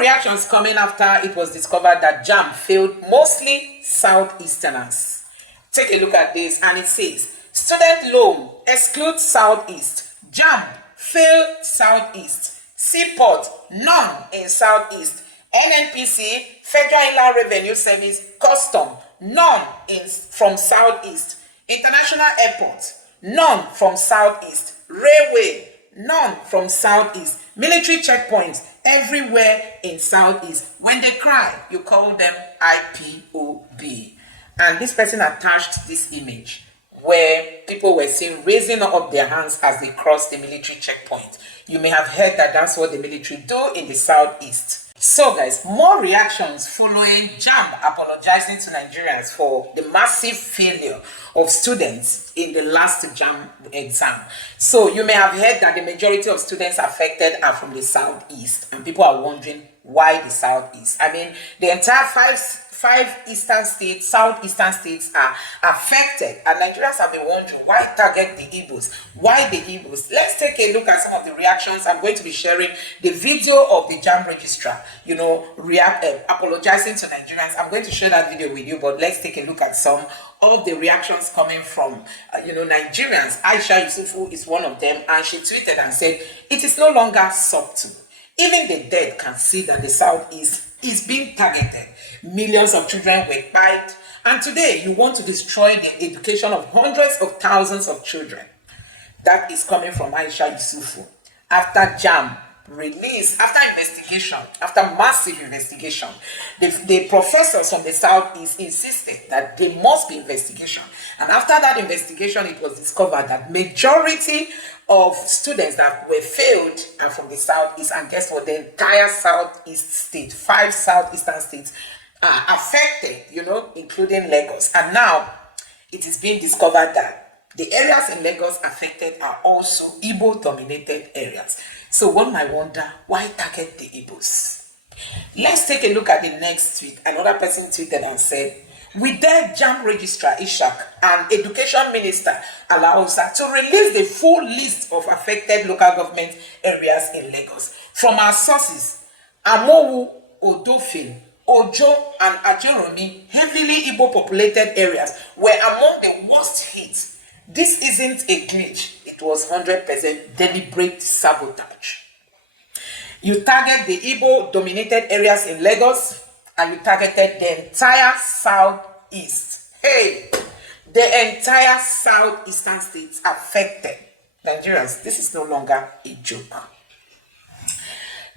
More reactions coming after it was discovered that Jamb failed mostly Southeasterners. Take a look at this, and it says, student loan excludes Southeast. Jamb failed Southeast. Seaport, none in Southeast. NNPC, Federal Inland Revenue Service, Custom, none from Southeast. International Airport, none from Southeast. Railway, none from Southeast. Military checkpoints, everywhere in Southeast. When they cry, you call them IPOB. And this person attached this image where people were seen raising up their hands as they crossed the military checkpoint. You may have heard that that's what the military do in the Southeast. So guys, more reactions following Jamb apologizing to Nigerians for the massive failure of students in the last Jamb exam. So you may have heard that the majority of students affected are from the Southeast, and people are wondering why the Southeast. I mean, the entire five eastern states, southeastern states are affected, and Nigerians have been wondering why target the Igbos. Why the Igbos? Let's take a look at some of the reactions. I'm going to be sharing the video of the Jamb registrar, apologizing to Nigerians. I'm going to share that video with you, but let's take a look at some of the reactions coming from Nigerians. Aisha Yesufu is one of them, and she tweeted and said, "It is no longer subtle. Even the dead can see that the Southeast is being targeted. Millions of children were killed, and today you want to destroy the education of hundreds of thousands of children." That is coming from Aisha Yesufu. After Jamb released, after massive investigation, the professors from the Southeast insisted that there must be investigation. And after that investigation, it was discovered that majority of students that were failed are from the Southeast. And guess what? The entire Southeast state, 5 Southeastern states are affected, including Lagos. And now it is being discovered that the areas in Lagos affected are also Igbo-dominated areas. So one might wonder, why target the Igbos? Let's take a look at the next tweet. Another person tweeted and said, "We dare Jamb registrar Ishak and Education Minister Alausa to release the full list of affected local government areas in Lagos. From our sources, Amowu, Odofin, Ojo, and Ajeromi, heavily Igbo populated areas, were among the worst hit. This isn't a glitch. It was 100% deliberate sabotage." You target the Igbo-dominated areas in Lagos, and you targeted the entire Southeast. Hey, the entire Southeastern states affected. Nigerians, this is no longer a joke.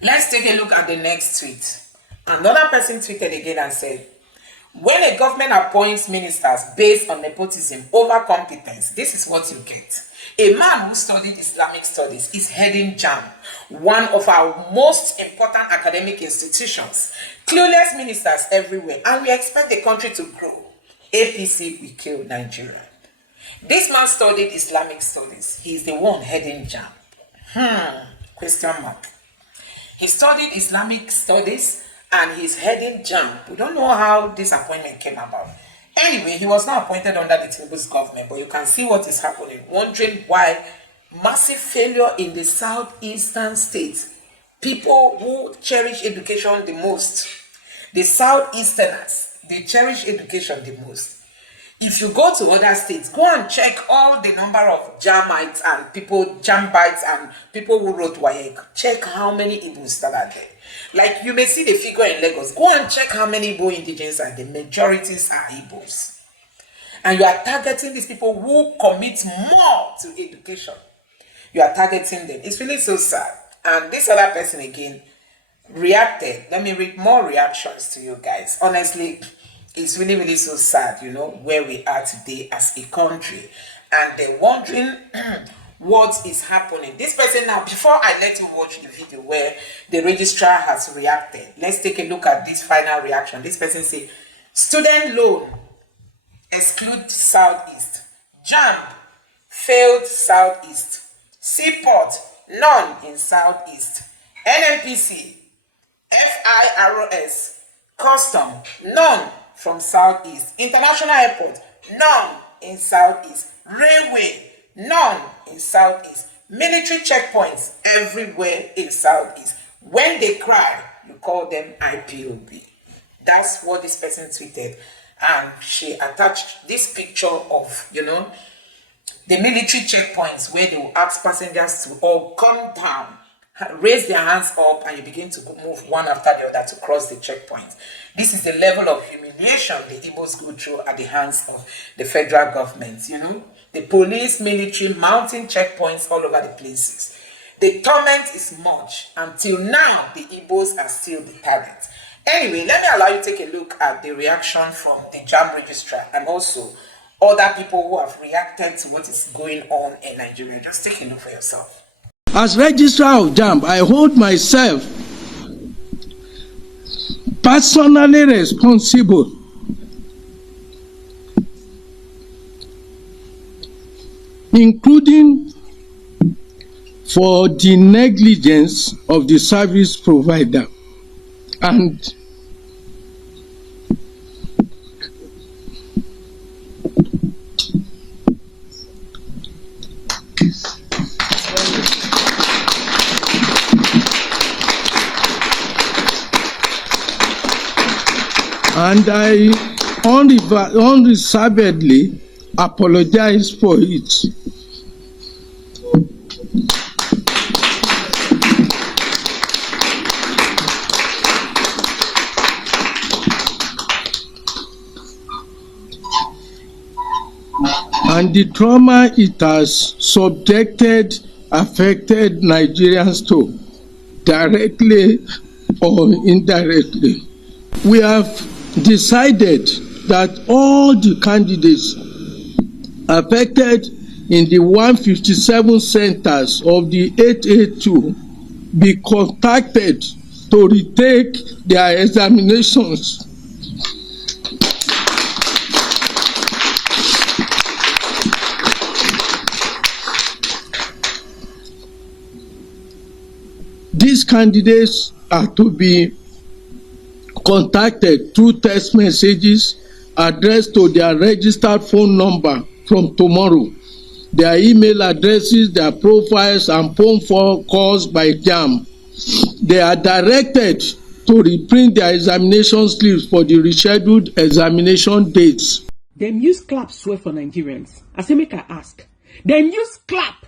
Let's take a look at the next tweet. Another person tweeted again and said, "When a government appoints ministers based on nepotism over competence, this is what you get. A man who studied Islamic studies is heading Jamb, one of our most important academic institutions. Clueless ministers everywhere, and we expect the country to grow. APC will kill Nigeria." This man studied Islamic studies. He is the one heading Jamb. Question mark. He studied Islamic studies and he's heading Jamb. We don't know how this appointment came about. Anyway, he was not appointed under the Tinubu's government, but you can see what is happening. Wondering why massive failure in the southeastern states. People who cherish education the most, the southeasterners, they cherish education the most. If you go to other states, go and check all the number of Jambites and Jambites and people who wrote WAEC. Check how many Igbos that are there. Like you may see the figure in Lagos. Go and check how many Igbo indigenes are there. Majorities are Igbos. And you are targeting these people who commit more to education. You are targeting them. It's really so sad. And this other person again reacted. Let me read more reactions to you guys. Honestly, it's really, really so sad, where we are today as a country. And they're wondering what is happening. This person now, before I let you watch the video where the registrar has reacted, let's take a look at this final reaction. This person says, "Student loan exclude Southeast. Jamb failed Southeast. Seaport, none in Southeast. NNPC, FIROS, Custom, none from Southeast. International Airport, none in Southeast. Railway, none in Southeast. Military checkpoints everywhere in Southeast. When they cry, you call them IPOB. That's what this person tweeted. And she attached this picture of, the military checkpoints where they will ask passengers to all come down, raise their hands up, and you begin to move one after the other to cross the checkpoint. This is the level of humiliation the Igbos go through at the hands of the federal government. The police, military, mounting checkpoints all over the places. The torment is much. Until now, the Igbos are still the target. Anyway, let me allow you to take a look at the reaction from the Jamb registrar and also other people who have reacted to what is going on in Nigeria. Just take a look for yourself. As registrar of Jamb, I hold myself personally responsible including for the negligence of the service provider and I unreservedly apologize for it. And the trauma it has affected Nigerians to, directly or indirectly. We have decided that all the candidates affected in the 157 centers of the 882 be contacted to retake their examinations. These candidates are to be contacted through text messages addressed to their registered phone number from tomorrow, their email addresses, their profiles, and phone calls by Jamb. They are directed to reprint their examination slips for the rescheduled examination dates. Them use clap swear for Nigerians. I say make I ask. Them use clap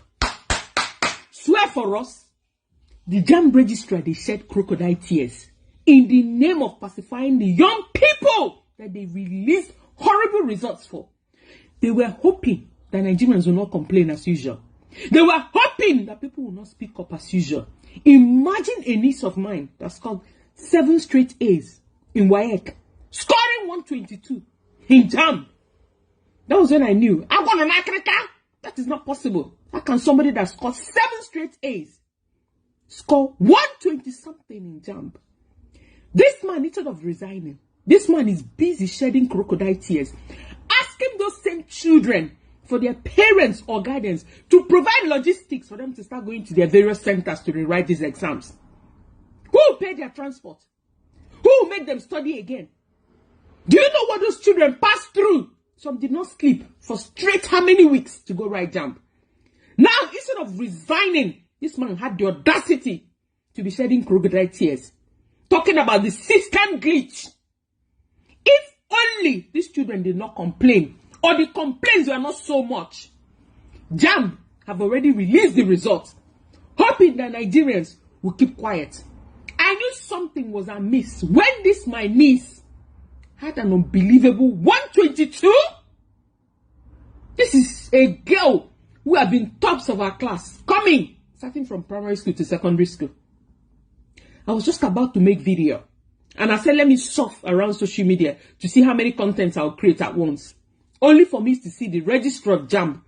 swear for us. The Jamb registrar, they shed crocodile tears in the name of pacifying the young people that they released horrible results for. They were hoping that Nigerians will not complain as usual. They were hoping that people will not speak up as usual. Imagine a niece of mine that's called 7 straight A's in WAEC, scoring 122 in Jamb. That was when I knew, I'm going to Africa. That is not possible. How can somebody that scored 7 straight A's score 120 something in Jamb? This man, instead of resigning, this man is busy shedding crocodile tears, asking those same children for their parents or guardians to provide logistics for them to start going to their various centers to rewrite these exams. Who will pay their transport? Who will make them study again? Do you know what those children passed through? Some did not sleep for straight how many weeks to go write Jamb. Now, instead of resigning, this man had the audacity to be shedding crocodile tears, talking about the system glitch. If only these children did not complain, or the complaints were not so much. Jamb have already released the results, hoping that Nigerians will keep quiet. I knew something was amiss when this my niece had an unbelievable 122. This is a girl who have been tops of our class, starting from primary school to secondary school. I was just about to make video, and I said, let me surf around social media to see how many contents I'll create at once. Only for me to see the registrar of Jamb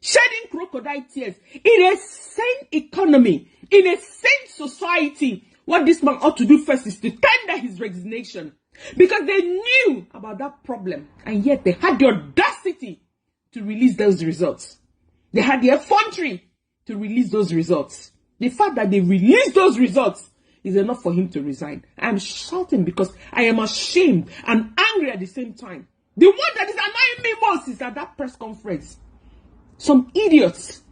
shedding crocodile tears in a sane economy, in a sane society. What this man ought to do first is to tender his resignation, because they knew about that problem, and yet they had the audacity to release those results. They had the effrontery to release those results. The fact that they released those results is enough for him to resign. I am shouting because I am ashamed and angry at the same time. The one that is annoying me most is at that press conference, some idiots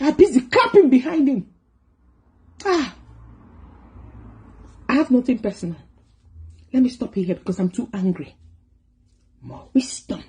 are busy clapping behind him. I have nothing personal. Let me stop here because I'm too angry. More wisdom.